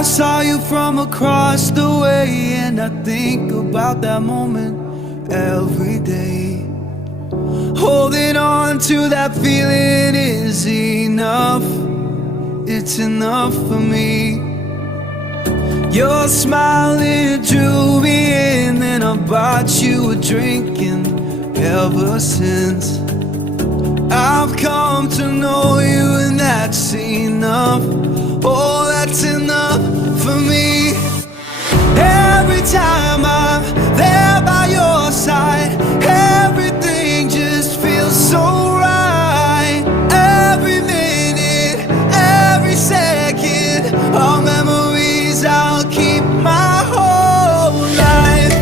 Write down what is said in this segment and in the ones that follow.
I saw you from across the way, and I think about that moment every day. Holding on to that feeling is enough. It's enough for me. Your smile, it drew me in, and I bought you a drink, and ever since I've come to know you, and that's enough. Oh, that's enough for me. Every time I'm there by your side, everything just feels so right. Every minute, every second, all memories I'll keep my whole life.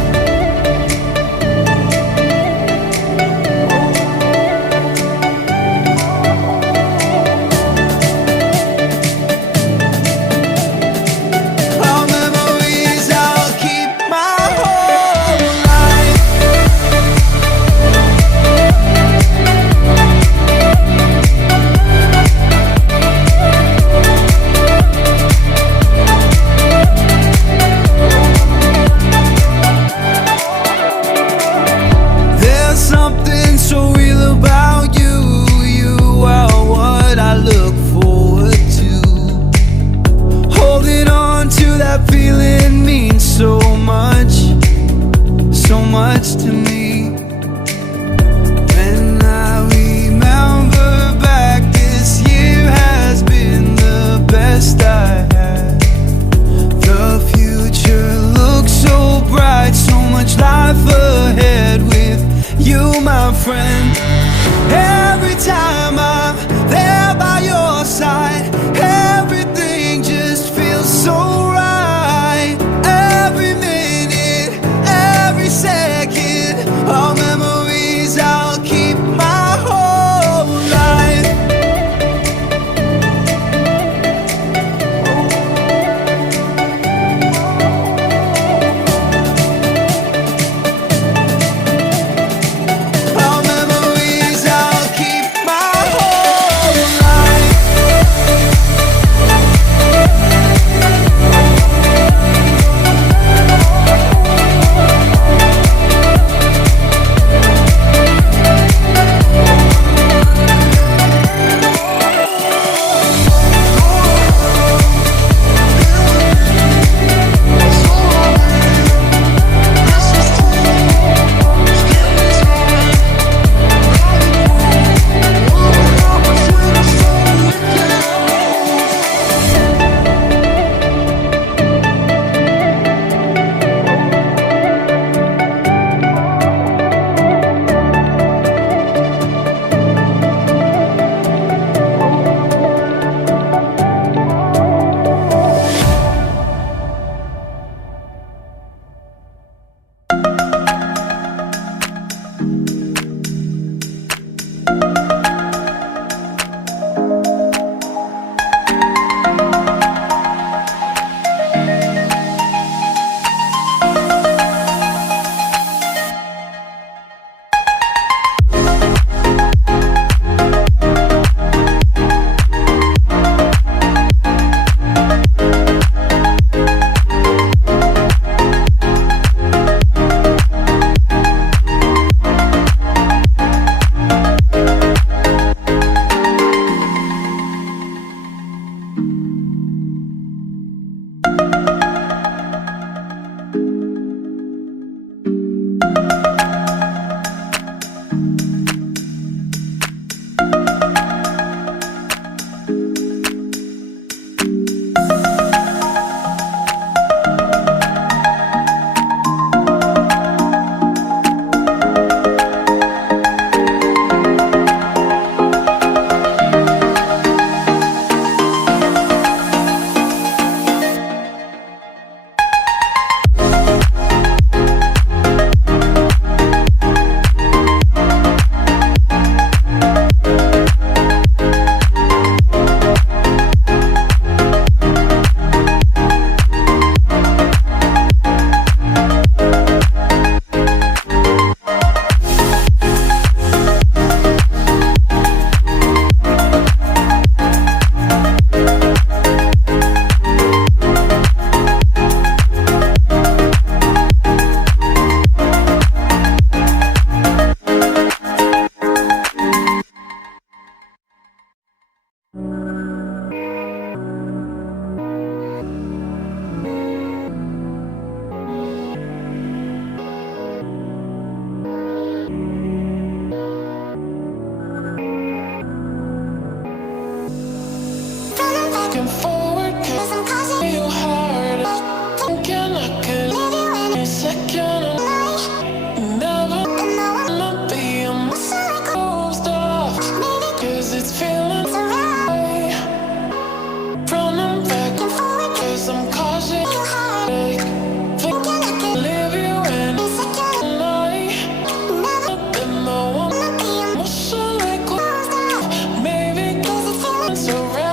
looking forward, 'cause I'm causing you hard. Thinking I could leave you any second of night. Never gonna be emotionally closed off. Maybe 'cause it's feeling so right. Running back and forward, 'cause I'm causing you heartache. Thinking I could leave you any second of night. Never been the one to be emotionally closed off. Maybe 'cause it's feeling so right.